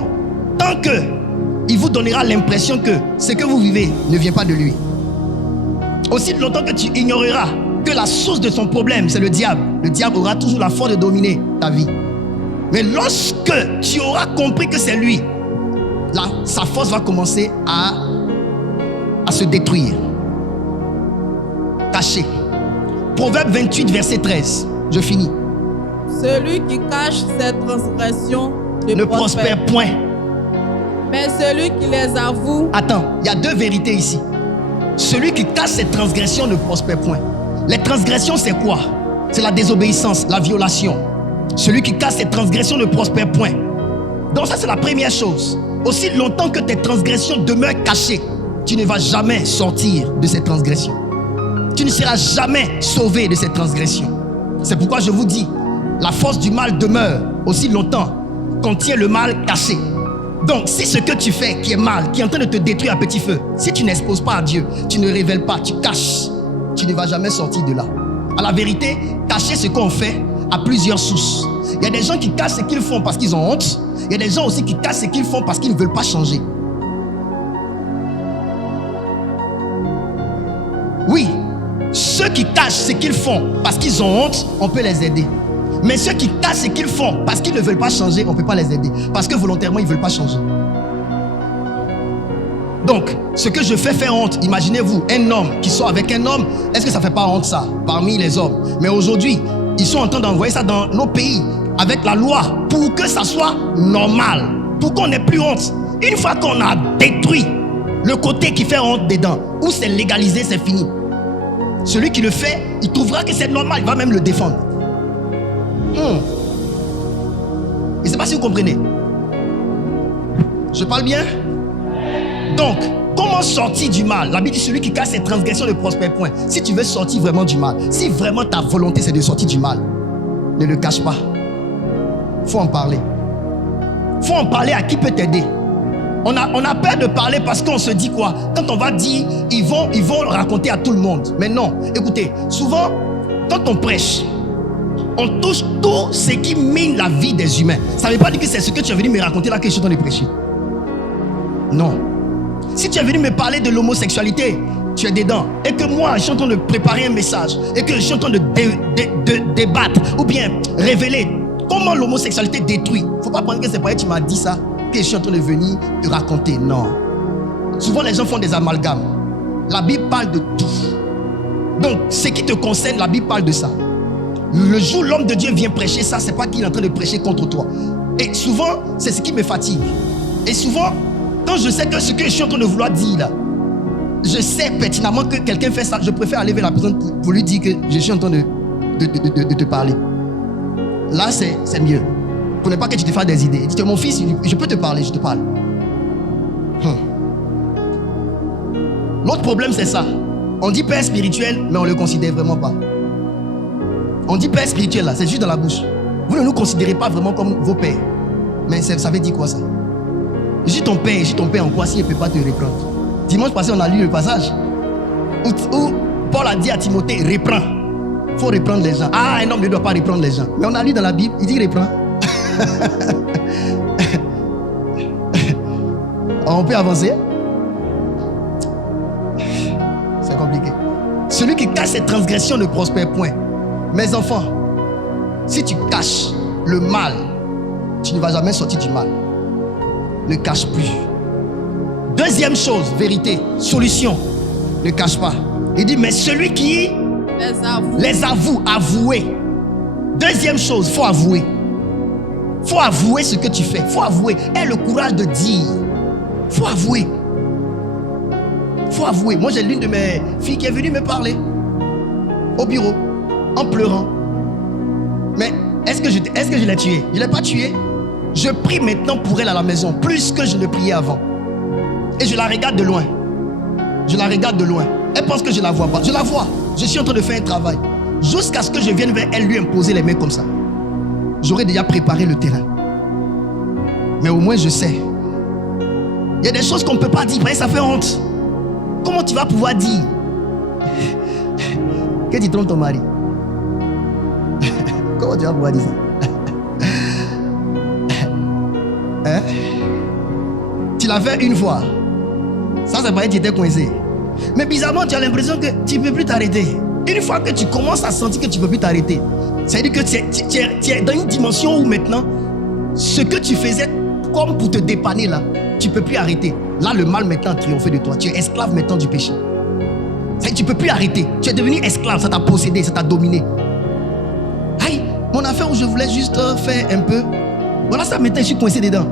tant qu'il vous donnera l'impression que ce que vous vivez ne vient pas de lui. Aussi longtemps que tu ignoreras que la source de son problème, c'est le diable aura toujours la force de dominer ta vie. Mais lorsque tu auras compris que c'est lui, là, sa force va commencer à se détruire. Caché. Proverbe 28, verset 13. Je finis. Celui qui cache ses transgressions ne prospère point. Mais celui qui les avoue... Attends, il y a deux vérités ici. Celui qui cache ses transgressions ne prospère point. Les transgressions, c'est quoi? C'est la désobéissance, la violation. Celui qui cache ses transgressions ne prospère point. Donc ça, c'est la première chose. Aussi longtemps que tes transgressions demeurent cachées, tu ne vas jamais sortir de ces transgressions. Tu ne seras jamais sauvé de ces transgressions. C'est pourquoi je vous dis, la force du mal demeure aussi longtemps qu'on tient le mal caché. Donc si ce que tu fais qui est mal, qui est en train de te détruire à petit feu, si tu n'exposes pas à Dieu, tu ne révèles pas, tu caches, tu ne vas jamais sortir de là. À la vérité, cacher ce qu'on fait a plusieurs sources. Il y a des gens qui cachent ce qu'ils font parce qu'ils ont honte. Il y a des gens aussi qui cachent ce qu'ils font parce qu'ils ne veulent pas changer. Oui, ceux qui cachent ce qu'ils font parce qu'ils ont honte, on peut les aider. Mais ceux qui cachent ce qu'ils font parce qu'ils ne veulent pas changer, on ne peut pas les aider. Parce que volontairement, ils ne veulent pas changer. Donc, ce que je fais faire honte, imaginez-vous, un homme qui sort avec un homme, est-ce que ça ne fait pas honte ça, parmi les hommes? Mais aujourd'hui, ils sont en train d'envoyer ça dans nos pays, avec la loi, pour que ça soit normal, pour qu'on n'ait plus honte. Une fois qu'on a détruit le côté qui fait honte dedans, où c'est légalisé, c'est fini. Celui qui le fait, il trouvera que c'est normal, il va même le défendre. Je ne sais pas si vous comprenez. Je parle bien? Donc, comment sortir du mal? La Bible dit celui qui cache ses transgressions ne prospère point. Si tu veux sortir vraiment du mal, si vraiment ta volonté c'est de sortir du mal, ne le cache pas. Faut en parler. Faut en parler à qui peut t'aider. On a peur de parler parce qu'on se dit quoi? Quand on va dire, ils vont raconter à tout le monde. Mais non, écoutez, souvent, quand on prêche, on touche tout ce qui mine la vie des humains. Ça ne veut pas dire que c'est ce que tu es venu me raconter là que je suis en train de prêcher. Non. Si tu es venu me parler de l'homosexualité, tu es dedans. Et que moi, je suis en train de préparer un message. Et que je suis en train de débattre ou bien révéler comment l'homosexualité détruit. Il ne faut pas penser que c'est pour que tu m'as dit ça que je suis en train de venir te raconter. Non. Souvent, les gens font des amalgames. La Bible parle de tout. Donc, ce qui te concerne, la Bible parle de ça. Le jour où l'homme de Dieu vient prêcher ça, c'est pas qu'il est en train de prêcher contre toi. Et souvent, c'est ce qui me fatigue. Et souvent, quand je sais que ce que je suis en train de vouloir dire là, je sais pertinemment que quelqu'un fait ça, je préfère aller vers la personne pour lui dire que je suis en train de te parler. Là, c'est mieux. Pour ne pas que tu te fasses des idées. Dis-toi, mon fils, je peux te parler, je te parle. L'autre problème, c'est ça. On dit père spirituel, mais on ne le considère vraiment pas. On dit père spirituel, là, c'est juste dans la bouche. Vous ne nous considérez pas vraiment comme vos pères. Mais ça veut dire quoi ça? Je suis ton père en quoi s'il ne peut pas te reprendre? Dimanche passé, on a lu le passage où Paul a dit à Timothée, reprends. Il faut reprendre les gens. Ah, un homme ne doit pas reprendre les gens. Mais on a lu dans la Bible, il dit reprends. On peut avancer? C'est compliqué. Celui qui cache ses transgressions ne prospère point. Mes enfants, si tu caches le mal, tu ne vas jamais sortir du mal. Ne cache plus. Deuxième chose, vérité, solution, ne cache pas. Il dit, mais celui qui les avoue, avouer. Deuxième chose, il faut avouer. Il faut avouer ce que tu fais. Il faut avouer. Aie le courage de dire. Il faut avouer. Il faut avouer. Moi, j'ai l'une de mes filles qui est venue me parler au bureau en pleurant. Mais est-ce que je l'ai tuée? Je ne l'ai pas tuée. Je prie maintenant pour elle à la maison, plus que je ne priais avant. Et je la regarde de loin. Je la regarde de loin. Elle pense que je ne la vois pas. Je la vois. Je suis en train de faire un travail. Jusqu'à ce que je vienne vers elle lui imposer les mains comme ça. J'aurais déjà préparé le terrain. Mais au moins je sais. Il y a des choses qu'on ne peut pas dire. Ça fait honte. Comment tu vas pouvoir dire que tu trompes ton mari? Comment tu vas pouvoir dire ça? Hein? Tu l'as fait une fois. Ça, c'est pas que tu étais coincé. Mais bizarrement, tu as l'impression que tu ne peux plus t'arrêter. Une fois que tu commences à sentir que tu ne peux plus t'arrêter, ça veut dire que tu es dans une dimension où maintenant, ce que tu faisais comme pour te dépanner là, tu ne peux plus arrêter. Là, le mal maintenant a triomphé de toi. Tu es esclave maintenant du péché. Ça veut dire que tu ne peux plus arrêter. Tu es devenu esclave, ça t'a possédé, ça t'a dominé. Aïe, mon affaire où je voulais juste faire un peu. Voilà, ça maintenant, je suis coincé dedans.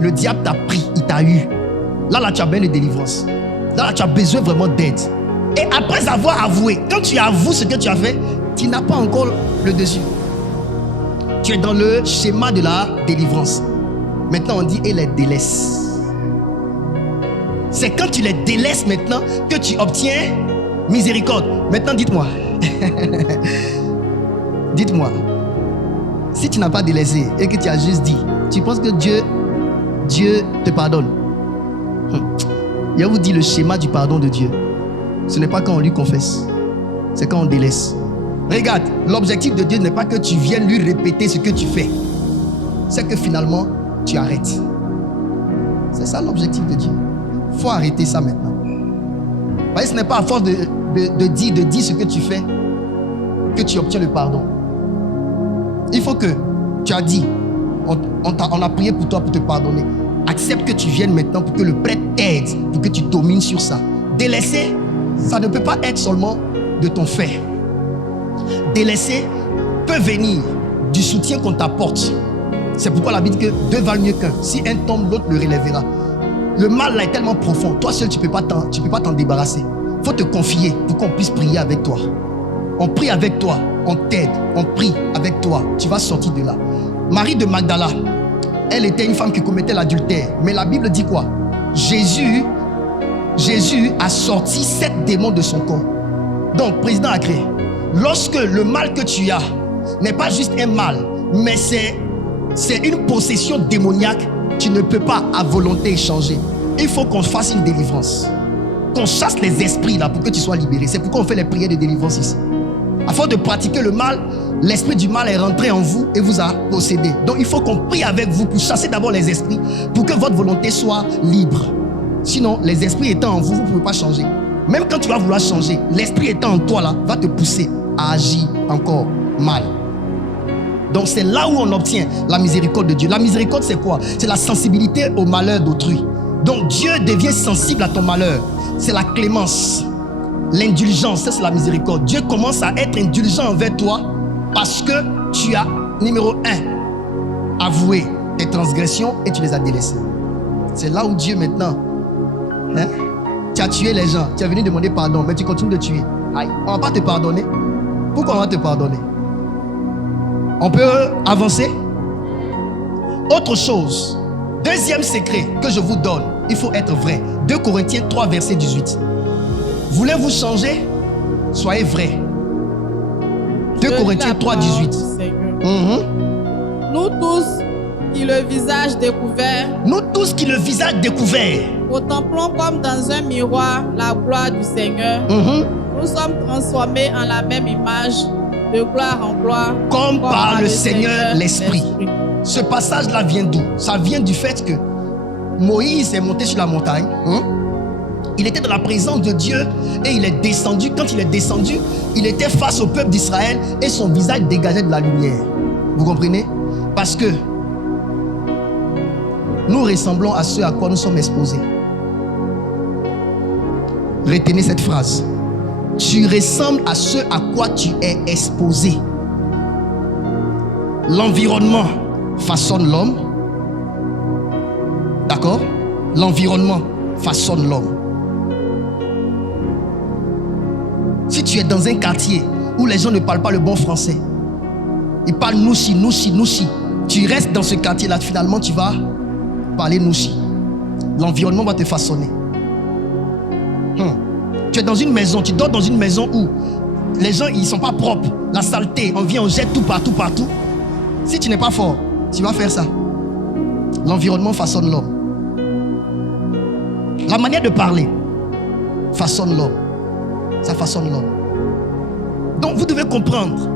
Le diable t'a pris, il t'a eu. Là, tu as besoin de délivrance. Là, tu as besoin vraiment d'aide. Et après avoir avoué, quand tu avoues ce que tu as fait, tu n'as pas encore le dessus. Tu es dans le schéma de la délivrance. Maintenant, on dit et les délaisse. C'est quand tu les délaisses maintenant que tu obtiens miséricorde. Maintenant, dites-moi. Dites-moi. Si tu n'as pas délaissé et que tu as juste dit, tu penses que Dieu te pardonne? Je vous dis le schéma du pardon de Dieu. Ce n'est pas quand on lui confesse, c'est quand on délaisse. Regarde, l'objectif de Dieu n'est pas que tu viennes lui répéter ce que tu fais. C'est que finalement, tu arrêtes. C'est ça l'objectif de Dieu. Il faut arrêter ça maintenant. Vous voyez, ce n'est pas à force de dire ce que tu fais que tu obtiens le pardon. Il faut que tu as dit, on a prié pour toi pour te pardonner. Accepte que tu viennes maintenant pour que le prêtre t'aide, pour que tu domines sur ça. Délaisser, ça ne peut pas être seulement de ton fait. Délaisser peut venir du soutien qu'on t'apporte. C'est pourquoi la Bible dit que deux valent mieux qu'un. Si un tombe, l'autre le relèvera. Le mal là est tellement profond. Toi seul, tu ne peux pas t'en débarrasser. Il faut te confier pour qu'on puisse prier avec toi. On prie avec toi, on t'aide, on prie avec toi. Tu vas sortir de là. Marie de Magdala, elle était une femme qui commettait l'adultère. Mais la Bible dit quoi? Jésus a sorti 7 démons de son corps. Donc, président Acré, lorsque le mal que tu as n'est pas juste un mal, mais c'est une possession démoniaque, tu ne peux pas à volonté changer. Il faut qu'on fasse une délivrance. Qu'on chasse les esprits là pour que tu sois libéré. C'est pourquoi on fait les prières de délivrance ici. Afin de pratiquer le mal, l'esprit du mal est rentré en vous et vous a possédé. Donc il faut qu'on prie avec vous pour chasser d'abord les esprits, pour que votre volonté soit libre. Sinon, les esprits étant en vous, vous ne pouvez pas changer. Même quand tu vas vouloir changer, l'esprit étant en toi là, va te pousser à agir encore mal. Donc c'est là où on obtient la miséricorde de Dieu. La miséricorde, c'est quoi? C'est la sensibilité au malheur d'autrui. Donc Dieu devient sensible à ton malheur. C'est la clémence, l'indulgence, ça c'est la miséricorde. Dieu commence à être indulgent envers toi parce que tu as, numéro 1, avoué tes transgressions et tu les as délaissées. C'est là où Dieu maintenant, tu as tué les gens, tu es venu demander pardon, mais tu continues de tuer. Aïe, on ne va pas te pardonner. Pourquoi on va te pardonner? On peut avancer. Autre chose, deuxième secret que je vous donne, il faut être vrai. 2 Corinthiens 3 verset 18. Voulez-vous changer? Soyez vrai. 2 Corinthiens 3 18. Nous tous qui le visage découvert, nous tous qui le visage découvert, contemplons comme dans un miroir la gloire du Seigneur. Nous sommes transformés en la même image, de gloire en gloire, comme par le Seigneur l'Esprit. Ce passage-là vient d'où? Ça vient du fait que Moïse est monté sur la montagne. Il était dans la présence de Dieu et il est descendu. Quand il est descendu, il était face au peuple d'Israël et son visage dégageait de la lumière. Vous comprenez? Parce que nous ressemblons à ce à quoi nous sommes exposés. Retenez cette phrase. Tu ressembles à ce à quoi tu es exposé. L'environnement façonne l'homme. D'accord? L'environnement façonne l'homme. Si tu es dans un quartier où les gens ne parlent pas le bon français, ils parlent nouchi, nouchi, nouchi. Tu restes dans ce quartier-là, finalement tu vas parler nouchi. L'environnement va te façonner. Tu es dans une maison, tu dors dans une maison où les gens ils ne sont pas propres. La saleté, on vient, on jette tout partout, partout. Si tu n'es pas fort, tu vas faire ça. L'environnement façonne l'homme. La manière de parler façonne l'homme. Ça façonne l'homme. Donc vous devez comprendre.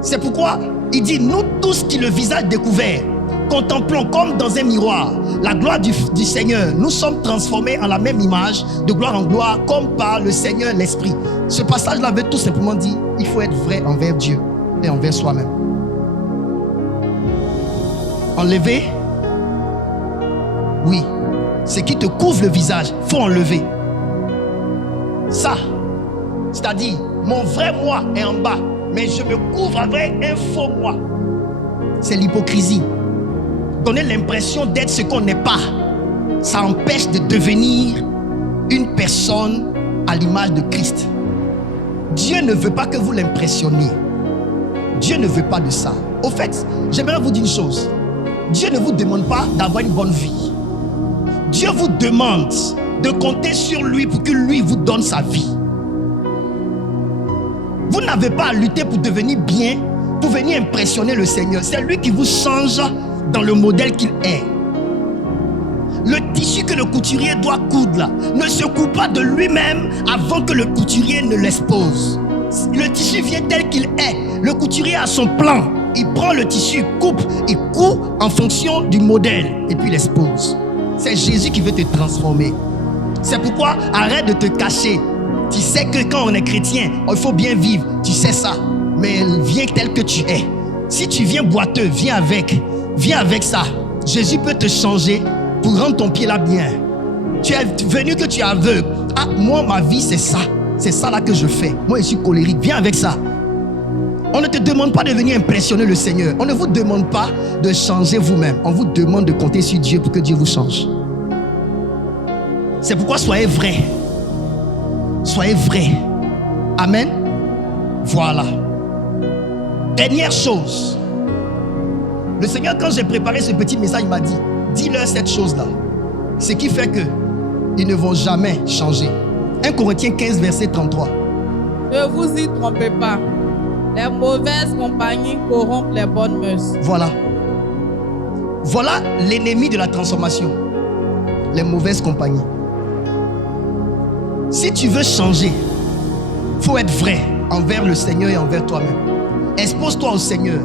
C'est pourquoi il dit, nous tous qui le visage découvert, contemplons comme dans un miroir la gloire du Seigneur. Nous sommes transformés en la même image, de gloire en gloire, comme par le Seigneur l'Esprit. Ce passage-là veut tout simplement dire, il faut être vrai envers Dieu et envers soi-même. Enlever, oui, ce qui te couvre le visage, il faut enlever. Ça, c'est-à-dire, mon vrai moi est en bas, mais je me couvre avec un faux moi. C'est l'hypocrisie. Donner l'impression d'être ce qu'on n'est pas, ça empêche de devenir une personne à l'image de Christ. Dieu ne veut pas que vous l'impressionniez. Dieu ne veut pas de ça. Au fait, j'aimerais vous dire une chose. Dieu ne vous demande pas d'avoir une bonne vie. Dieu vous demande de compter sur lui pour que lui vous donne sa vie. Vous n'avez pas à lutter pour devenir bien, pour venir impressionner le Seigneur. C'est lui qui vous change dans le modèle qu'il est. Le tissu que le couturier doit coudre là, ne se coupe pas de lui-même avant que le couturier ne l'expose. Le tissu vient tel qu'il est. Le couturier a son plan. Il prend le tissu, coupe, il coud en fonction du modèle et puis il l'expose. C'est Jésus qui veut te transformer. C'est pourquoi arrête de te cacher. Tu sais que quand on est chrétien, il faut bien vivre. Tu sais ça. Mais viens tel que tu es. Si tu viens boiteux, viens avec ça. Jésus peut te changer pour rendre ton pied là bien. Tu es venu que tu es aveugle. Ah, moi, ma vie, c'est ça. C'est ça là que je fais. Moi, je suis colérique. Viens avec ça. On ne te demande pas de venir impressionner le Seigneur. On ne vous demande pas de changer vous-même. On vous demande de compter sur Dieu pour que Dieu vous change. C'est pourquoi soyez vrais. Soyez vrais. Amen. Voilà. Dernière chose. Le Seigneur, quand j'ai préparé ce petit message, il m'a dit, dis-leur cette chose-là. Ce qui fait que ils ne vont jamais changer. 1 Corinthiens 15, verset 33. Ne vous y trompez pas. Les mauvaises compagnies corrompent les bonnes mœurs. Voilà. Voilà l'ennemi de la transformation. Les mauvaises compagnies. Si tu veux changer, il faut être vrai envers le Seigneur et envers toi-même. Expose-toi au Seigneur.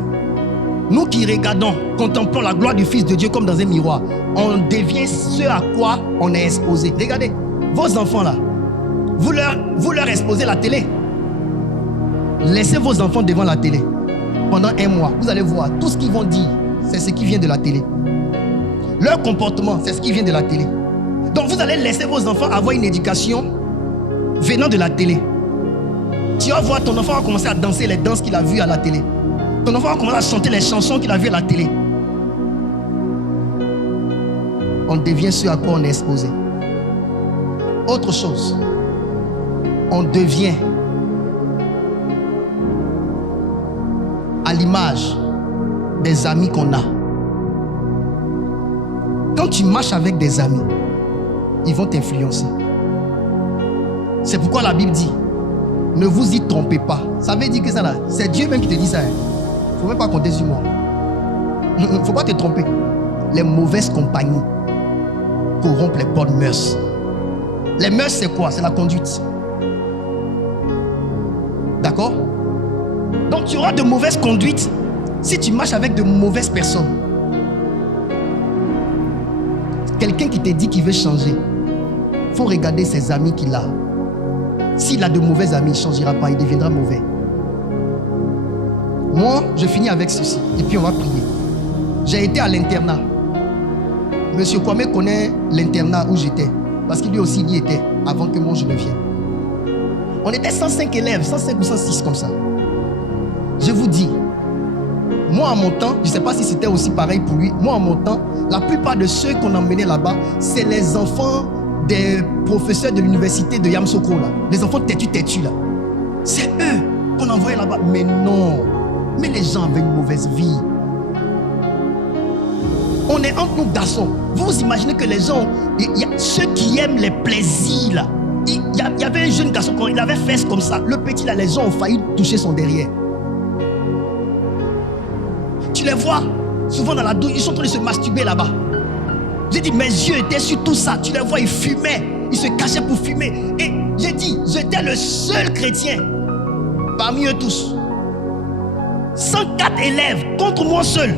Nous qui regardons, contemplons la gloire du Fils de Dieu comme dans un miroir, on devient ce à quoi on est exposé. Regardez, vos enfants là, vous leur exposez la télé. Laissez vos enfants devant la télé. pendant un mois, vous allez voir, tout ce qu'ils vont dire, c'est ce qui vient de la télé. Leur comportement, c'est ce qui vient de la télé. Donc vous allez laisser vos enfants avoir une éducation venant de la télé. Tu vas voir, ton enfant va commencer à danser les danses qu'il a vues à la télé. Ton enfant va commencer à chanter les chansons qu'il a vues à la télé. On devient ce à quoi on est exposé. Autre chose, on devient à l'image des amis qu'on a. Quand tu marches avec des amis, ils vont t'influencer. C'est pourquoi la Bible dit, ne vous y trompez pas. Ça veut dire que ça là, c'est Dieu même qui te dit ça. Il ne faut même pas compter sur moi. Il ne faut pas te tromper. Les mauvaises compagnies corrompent les bonnes mœurs. Les mœurs, c'est quoi? C'est la conduite. D'accord? Donc tu auras de mauvaises conduites si tu marches avec de mauvaises personnes. Quelqu'un qui te dit qu'il veut changer, il faut regarder ses amis qu'il a. S'il a de mauvais amis, il ne changera pas, il deviendra mauvais. Moi, je finis avec ceci, et puis on va prier. J'ai été à l'internat. Monsieur Kwame connaît l'internat où j'étais, parce qu'il lui aussi y était, avant que moi je ne vienne. On était 105 élèves, 105 ou 106 comme ça. Je vous dis, moi en mon temps, je ne sais pas si c'était aussi pareil pour lui, moi en mon temps, la plupart de ceux qu'on emmenait là-bas, c'est les enfants des professeurs de l'université de Yamoussoukro là. Les enfants têtus là. C'est eux qu'on envoyait là-bas. Mais non. Mais les gens avaient une mauvaise vie. On est entre nous garçons. Vous imaginez que les gens, ceux qui aiment les plaisirs là, il y avait un jeune garçon, quand il avait fesses comme ça, le petit là, les gens ont failli toucher son derrière. Tu les vois souvent dans la douche, ils sont en train de se masturber là-bas. J'ai dit, mes yeux étaient sur tout ça. Tu les vois, ils fumaient. Ils se cachaient pour fumer. Et j'ai dit, j'étais le seul chrétien parmi eux tous. 104 élèves contre moi seul.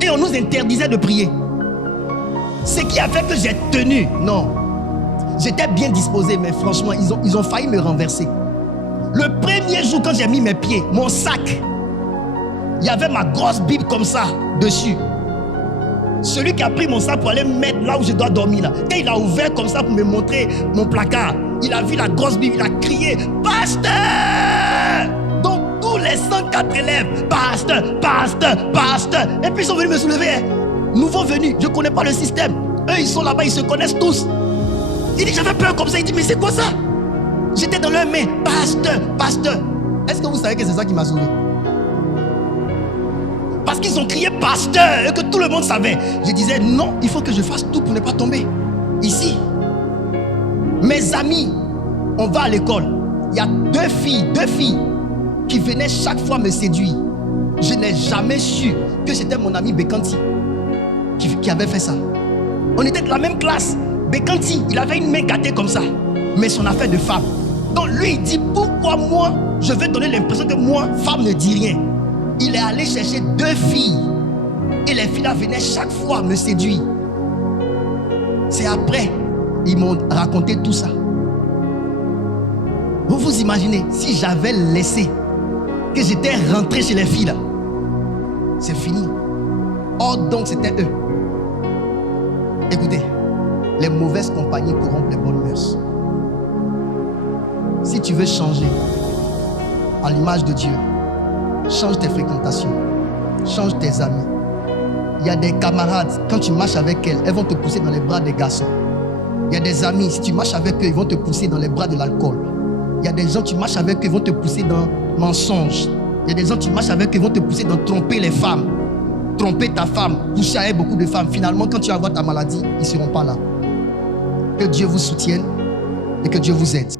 Et on nous interdisait de prier. Ce qui a fait que j'ai tenu. Non. J'étais bien disposé, mais franchement, ils ont failli me renverser. Le premier jour, quand j'ai mis mes pieds, mon sac, il y avait ma grosse Bible comme ça, dessus. Celui qui a pris mon sac pour aller me mettre là où je dois dormir là. Quand il a ouvert comme ça pour me montrer mon placard, il a vu la grosse Bible, il a crié « Pasteur !» Donc tous les 104 élèves, « Pasteur, pasteur, pasteur !» Et puis ils sont venus me soulever. Nouveau venu, je ne connais pas le système. Eux ils sont là-bas, ils se connaissent tous. Il dit j'avais peur comme ça, il dit mais c'est quoi ça? J'étais dans leurs mains, « Pasteur, pasteur !» Est-ce que vous savez que c'est ça qui m'a sauvé? Parce qu'ils ont crié pasteur et que tout le monde savait. Je disais non, il faut que je fasse tout pour ne pas tomber. Ici, mes amis, on va à l'école. Il y a deux filles qui venaient chaque fois me séduire. Je n'ai jamais su que c'était mon ami Bekanti qui avait fait ça. On était de la même classe. Bekanti, il avait une main gâtée comme ça, mais son affaire de femme. Donc lui, il dit pourquoi moi, je vais donner l'impression que moi, femme ne dit rien. Il est allé chercher deux filles. Et les filles là venaient chaque fois me séduire. C'est après, ils m'ont raconté tout ça. Vous vous imaginez, si j'avais laissé, que j'étais rentré chez les filles là, c'est fini. Or donc c'était eux. Écoutez, les mauvaises compagnies corrompent les bonnes mœurs. Si tu veux changer à l'image de Dieu, change tes fréquentations, change tes amis. Il y a des camarades, quand tu marches avec elles vont te pousser dans les bras des garçons. Il y a des amis, si tu marches avec eux, ils vont te pousser dans les bras de l'alcool. Il y a des gens, tu marches avec eux, ils vont te pousser dans mensonge. Il y a des gens, tu marches avec eux, ils vont te pousser dans tromper les femmes. Tromper ta femme, coucher avec beaucoup de femmes. Finalement, quand tu vas avoir ta maladie, ils ne seront pas là. Que Dieu vous soutienne et que Dieu vous aide.